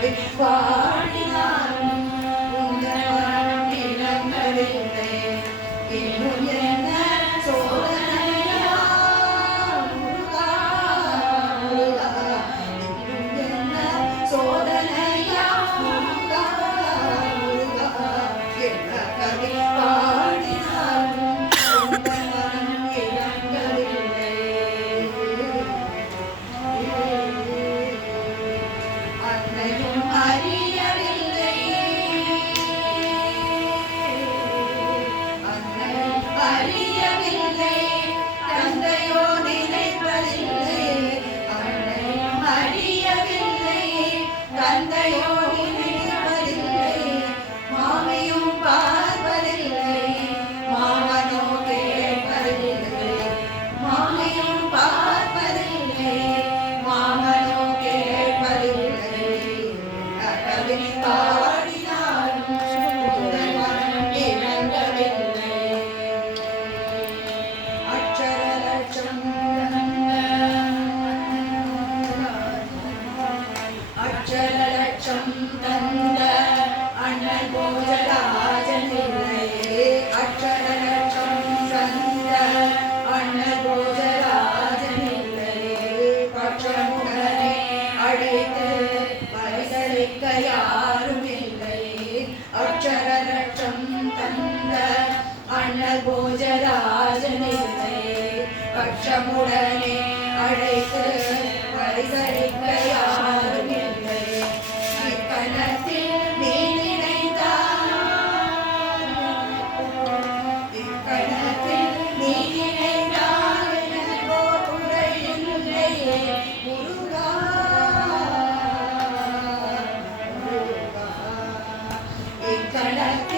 கவி பாடினாலும் உங்கள் இளங்கவில்லை இன்னும் என்ன சோதனையா முருகா முருகா இன்னும் என்ன சோதனையா முருகா முருகா என்ன கவி பாடினாலும் உங்கள் இளங்கவில்லை அன்னையும் அறியவில்லை அன்னையும் அறியவில்லை தந்தையோ நினைப்பதில்லை அன்னையும் அறியவில்லை தந்தையோ நினைப்பதில்லை மாமியும் பார்ப்பதில்லை மாமனோ கேட்பதில்லை மாமியும் பார்ப்பதில்லை மாமனோ கேட்பதில்லை கவி பாடினாலும் உங்கள் மனம் இறங்கவில்லை அக்ஷர லட்சம் அக்ஷர லட்சம் தந்த அண்ணன் போஜராஜன் இல்லையே அக்ஷர லட்சம் தந்த அண்ணன் போஜராஜன் இல்லையே பட்சமுடனே அழைத்து பரிசளிக்க யாரும் இல்லையே அக்ஷர லட்சம் தந்த அண்ணல் போஜராஜன் இல்லையே பட்சமுடனே அழைத்து பரிசளிக்க யாரும் இல்லையே இக்கணத்தில் நீ நினைத்தால் இக்கணத்தில் நீ நினைத்தால் எனக்கோ குறை இல்லையே முருகா முருகா இக்கணத்தில்